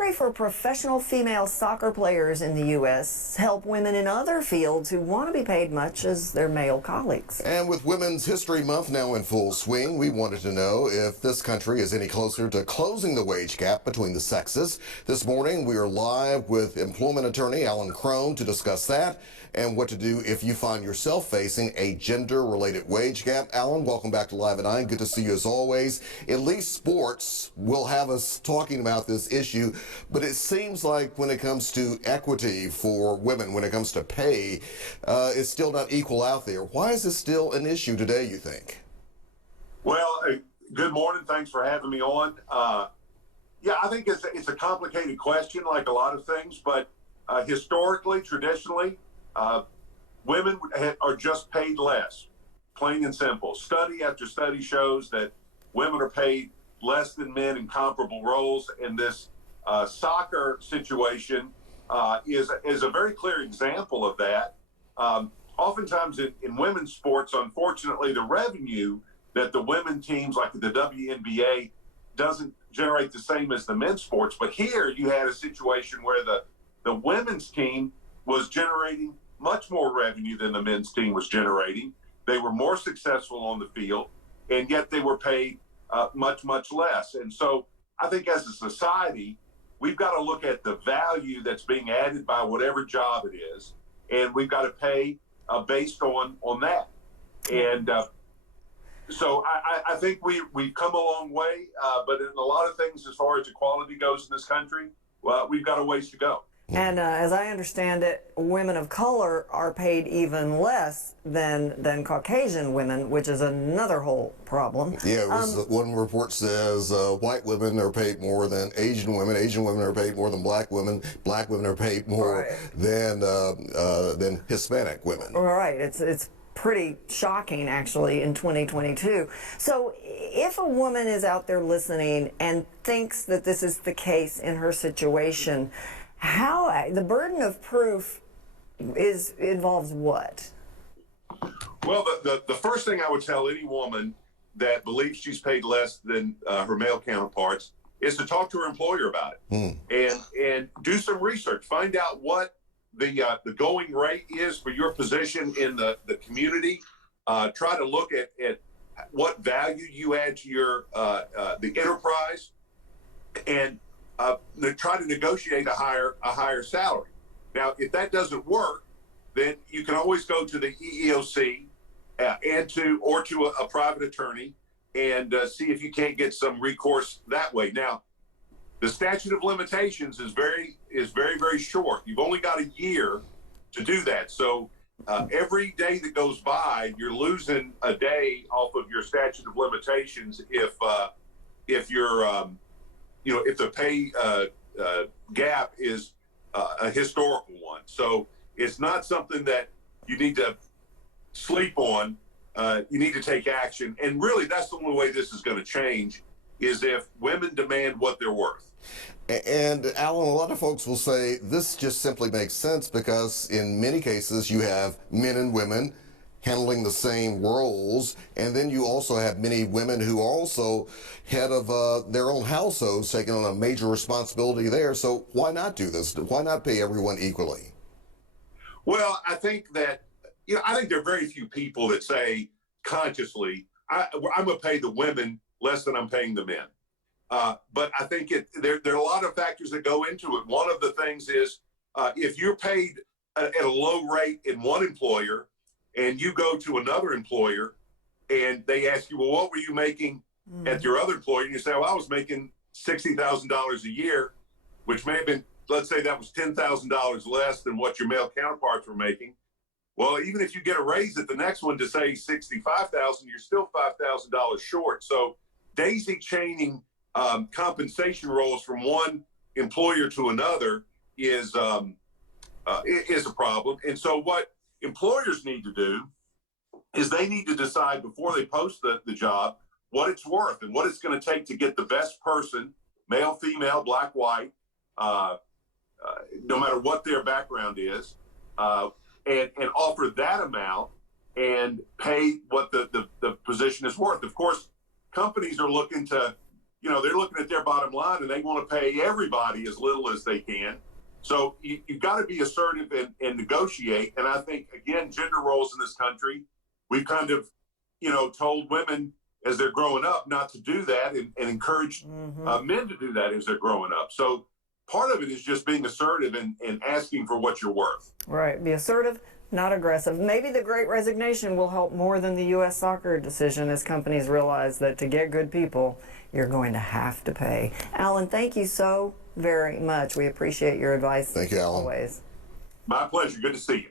victory for professional female soccer players in the U.S. help women in other fields who want to be paid much as their male colleagues. And with Women's History Month now in full swing, we wanted to know if this country is any closer to closing the wage gap between the sexes. This morning, we are live with employment attorney Alan Crone to discuss that and what to do if you find yourself facing a gender-related wage gap. Alan, welcome back to Live at 9. Good to see you as always. At least sports will have us talking about this issue, but it seems like when it comes to equity for women, when it comes to pay, it's still not equal out there. Why is this still an issue today, you think? Well, good morning. Thanks for having me on. Yeah, I think it's a complicated question, like a lot of things, but historically, traditionally, women are just paid less, plain and simple. Study after study shows that women are paid less than men in comparable roles, and this soccer situation is a very clear example of that. Oftentimes in women's sports, unfortunately, the revenue that the women teams like the WNBA doesn't generate the same as the men's sports. But here you had a situation where the women's team was generating much more revenue than the men's team was generating. They were more successful on the field, and yet they were paid much, much less. And so I think as a society, we've got to look at the value that's being added by whatever job it is, and we've got to pay based on that. And so I think we've come a long way, but in a lot of things as far as equality goes in this country, well, we've got a ways to go. And as I understand it, women of color are paid even less than Caucasian women, which is another whole problem. Yeah, one report says white women are paid more than Asian women are paid more than black women are paid more than Hispanic women. Right, it's pretty shocking, actually, in 2022. So if a woman is out there listening and thinks that this is the case in her situation, how the burden of proof involves what? Well, the first thing I would tell any woman that believes she's paid less than her male counterparts is to talk to her employer about it and do some research. Find out what the going rate is for your position in the community. Try to look at what value you add to your the enterprise, and try to negotiate a higher salary. Now, if that doesn't work, then you can always go to the EEOC and to a private attorney and see if you can't get some recourse that way. Now, the statute of limitations is very, very short. You've only got a year to do that. So every day that goes by, you're losing a day off of your statute of limitations if you're if the pay gap is a historical one. So it's not something that you need to sleep on. You need to take action. And really, that's the only way this is going to change, is if women demand what they're worth. And Alan, a lot of folks will say this just simply makes sense because in many cases you have men and women handling the same roles, and then you also have many women who are also head of their own households, taking on a major responsibility there. So why not do this? Why not pay everyone equally? Well, I think that, I think there are very few people that say consciously, I'm going to pay the women less than I'm paying the men. But I think there are a lot of factors that go into it. One of the things is if you're paid at a low rate in one employer, and you go to another employer and they ask you, well, what were you making at your other employer? And you say, well, I was making $60,000 a year, which may have been, let's say that was $10,000 less than what your male counterparts were making. Well, even if you get a raise at the next one to say $65,000, you're still $5,000 short. So daisy chaining compensation rolls from one employer to another is a problem. And so what employers need to do is they need to decide before they post the job what it's worth and what it's going to take to get the best person, male, female, black, white, no matter what their background is, and offer that amount and pay what the position is worth. Of course, companies are looking to they're looking at their bottom line and they want to pay everybody as little as they can. So you've got to be assertive and negotiate. And I think, again, gender roles in this country, we've kind of, told women as they're growing up not to do that and encourage men to do that as they're growing up. So part of it is just being assertive and asking for what you're worth. Right. Be assertive, not aggressive. Maybe the Great Resignation will help more than the U.S. soccer decision as companies realize that to get good people, you're going to have to pay. Alan, thank you so very much. We appreciate your advice. Thank you, Alan. Always. My pleasure. Good to see you.